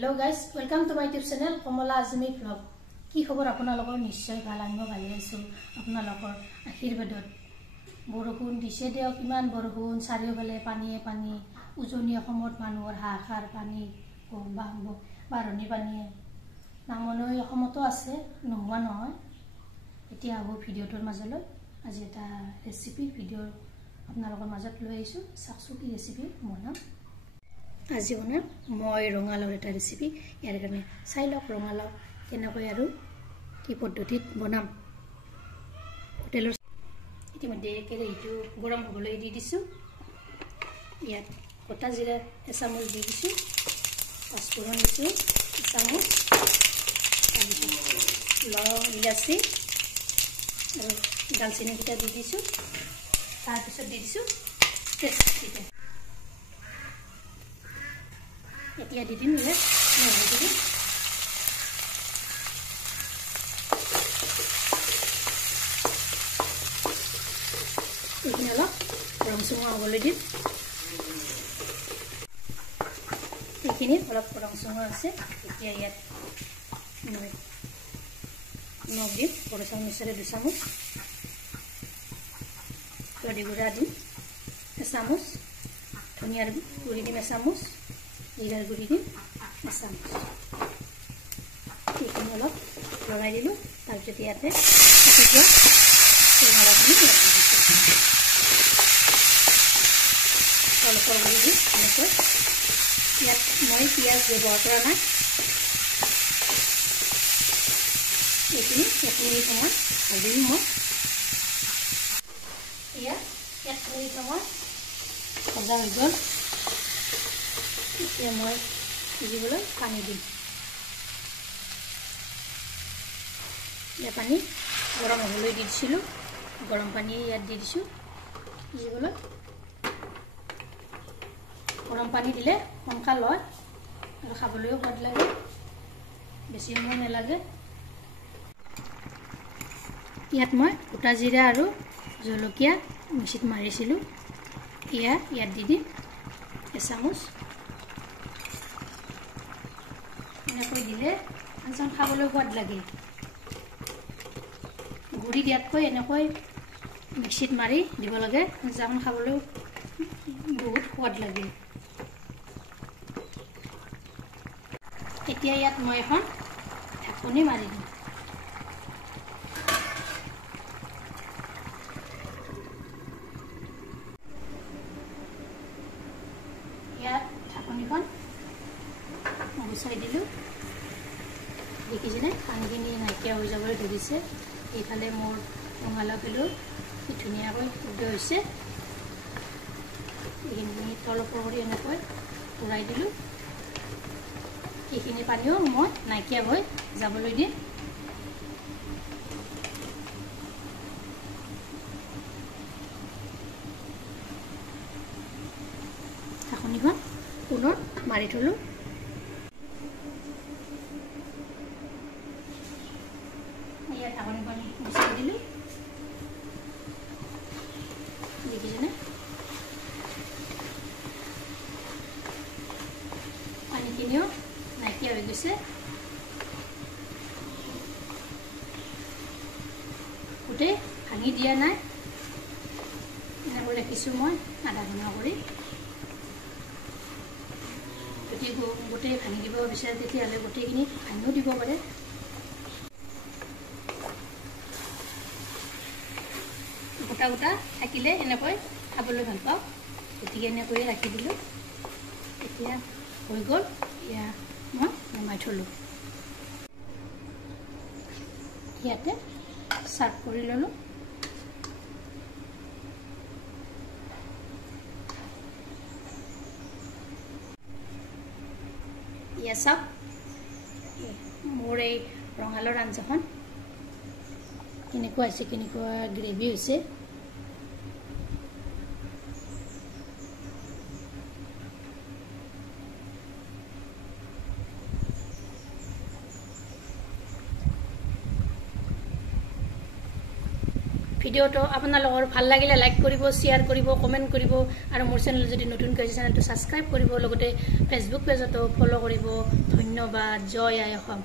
Hello guys, welcome to my YouTube channel Komala Azmi Vlog. কি খবৰ আপোনালোকৰ নিশ্চয় ভাল আমি ভালে আছো আপোনালোকৰ আশীৰ্বাদত বৰষুণ দিছে দিও কিমান বৰষুণ চাৰিওফালে পানীয়ে পানী উজনি অসমত মানুহৰ হাহাকাৰ পানী বাৰণি পানী নামনৈ অসমতো আছে নোহোৱা নহয় এতিয়া হ'ব ভিডিওটোৰ মাজলৈ আজি এটা ৰেচিপি ভিডিও আপোনালোকৰ মাজত লৈ আহিছো চাকচু কি ৰেচিপি বনাম আজি বনাম মই ৰঙালাওৰ এটা ৰেচিপি ইয়াৰ কাৰণে চাই লওক ৰঙালাও কেনেকৈ আৰু কি পদ্ধতিত বনাম হোটেলৰ ইতিমধ্যে কেৰাহীটো গৰম হ'বলৈ দি দিছোঁ ইয়াত গোটা জিৰা এচামুচ দি দিছোঁ পাঁচফোৰণ দিছোঁ এচামুচ লং ইলাচি আৰু দালচেনিকেইটা দি দিছোঁ তাৰপিছত দি দিছোঁ তেজপাতকেইটা এতিয়া দি দিম ইয়াত নহৰুখিনি এইখিনি অলপ ৰংচঙা হ'বলৈ দিম এইখিনি অলপ ৰংচঙা আছে এতিয়া ইয়াত মই নিমখ দিম বড় চামুচেৰে 2 চামুচ হালধি গুড়া দিম 1 চামুচ ধনিয়াৰ গুড়ি দিম 1 চামুচ জিৰাৰ গুড়ি দিম 1 চামুচ এইখিনি অলপ লগাই দিলোঁ তাৰপিছত ইয়াতে কাটি যোৱা ৰঙালাওখিনি দি দিছোঁ অলপৰ গুড়ি দিম এনেকৈ ইয়াত মই পিঁয়াজ ব্যৱহাৰ কৰা নাই এইখিনি 1 মিনিট সময় ভাজিম মই ইয়াত 1 মিনিট সময় ভজা হৈ গ'ল এতিয়া মই সিজিবলৈ পানী দিম ইয়াত পানী গৰম হ'বলৈ দি দিছিলোঁ গৰম পানী ইয়াত দি দিছোঁ সিজিবলৈ গৰম পানী দিলে সোনকাল হয় আৰু খাবলৈও সোৱাদ লাগে বেছি সময় নালাগে ইয়াত মই গোটা জিৰা আৰু জলকীয়া মিক্সিত মাৰিছিলোঁ ইয়াত দি দিম 1 চামুচ এনেকৈ দিলে আঞ্জাখন খাবলৈ সোৱাদ লাগে গুড়ি দিয়াতকৈ এনেকৈ মিক্সিত মাৰি দিব লাগে আঞ্জাখন খাবলৈ বহুত সোৱাদ লাগে এতিয়া ইয়াত মই এখন ঢাকনি মাৰি দিম ইয়াত ঢাকনিখন গুচাই দিলোঁ দেখিছেনে পানীখিনি নাইকিয়া হৈ যাবলৈ ধৰিছে এইফালে মোৰ ৰঙালাওখিনিও কি ধুনীয়াকৈ সিদ্ধ হৈছে এইখিনি তলপৰ কৰি এনেকৈ উৰাই দিলোঁ এইখিনি পানীও মই নাইকিয়া হৈ যাবলৈ দিম ঢাকনিখন পুনৰ মাৰি থলোঁ ইয়াত ঢাকনিখন গুচাই দিলোঁ দেখিছেনে পানীখিনিও নাইকিয়া হৈ গৈছে গোটেই ভাঙি দিয়া নাই এনেকৈ ৰাখিছোঁ মই আধা ঘণ্টা কৰি যদি গোটেই ভাঙি দিব বিচাৰে তেতিয়াহ'লে গোটেইখিনি ভাঙিও দিব পাৰে গোটা গোটা থাকিলে এনেকৈ খাবলৈ ভাল পাওঁ গতিকে এনেকৈয়ে ৰাখি দিলোঁ এতিয়া হৈ গ'ল এয়া মই নমাই থলোঁ ইয়াতে চাৰ্ভ কৰি ল'লোঁ এয়া চাওক মোৰ এই ৰঙালাওৰ আঞ্জাখন কেনেকুৱা হৈছে কেনেকুৱা গ্ৰেভি হৈছে ভিডিঅ'টো আপোনালোকৰ ভাল লাগিলে লাইক কৰিব, শ্বেয়াৰ কৰিব, কমেণ্ট কৰিব আৰু মোৰ চেনেল যদি নতুনকৈ আছে চেনেলটো ছাবস্ক্ৰাইব কৰিব, লগতে ফেচবুক পেজতো ফ'ল' কৰিব। ধন্যবাদ। জয় আই অসম।